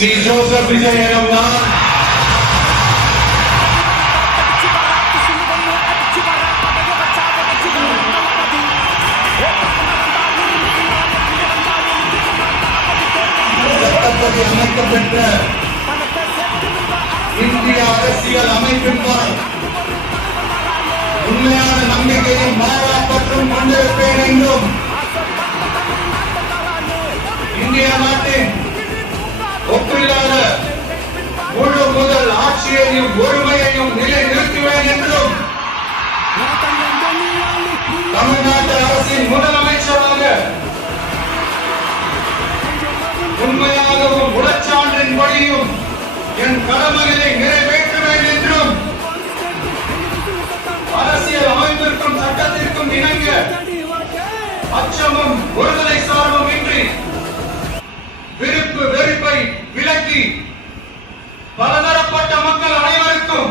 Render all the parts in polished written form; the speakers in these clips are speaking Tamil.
சி. ஜோசப் விஜய் எனும் நான் சட்டப்படி அமைக்கப்பெற்ற இந்திய அரசியல் அமைப்பின்பால் உண்மையான நம்பிக்கையும் மாறாப்பற்றும் கொண்டிருப்பேன் என்றும் இந்திய நாட்டின் ஒப்பில்லாத முழு முதல் ஆட்சியையும் ஒருமையையும் நிலைநிறுத்துவேன் என்றும் தமிழ்நாட்டு அரசின் முதலமைச்சராக உண்மையாகவும் உளச்சான்றின்படியும் என் கடமைகளை நிறைவேற்றுவேன் என்றும் அரசியல் அமைப்பிற்கும் சட்டத்திற்கும் இணங்க அச்சமும் ஒருதலை சார்பும் இன்றி விருப்பு வெறுப்பை விலக்கி பலதரப்பட்ட மக்கள் அனைவருக்கும்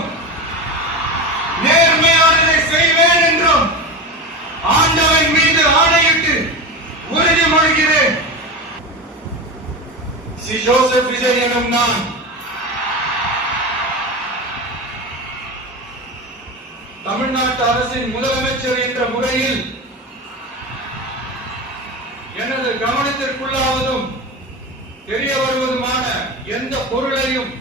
நேர்மையானதை செய்வேன் என்றும் ஆண்டவன் மீது ஆணையிட்டு உறுதிமொழிகிறேன். சி. ஜோசப் விஜய் எனும் நான் தமிழ்நாட்டு அரசின் முதலமைச்சர் என்ற முறையில் எனது கவனத்திற்குள்ளாவதும் தெரிய வருவதுமான எந்த பொருளையும்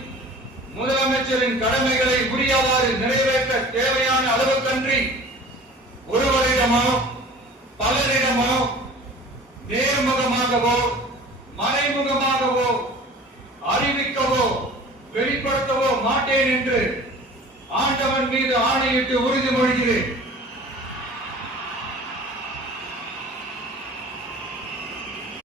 முதலமைச்சரின் கடமைகளை உரியவாறு நிறைவேற்ற தேவையான அளவுக்கன்றி ஒருவரிடமோ பலரிடமோ நேர்முகமாகவோ மறைமுகமாகவோ அறிவிக்கவோ வெளிப்படுத்தவோ மாட்டேன் என்று ஆண்டவன் மீது ஆணையிட்டு உறுதிமொழிகிறேன்.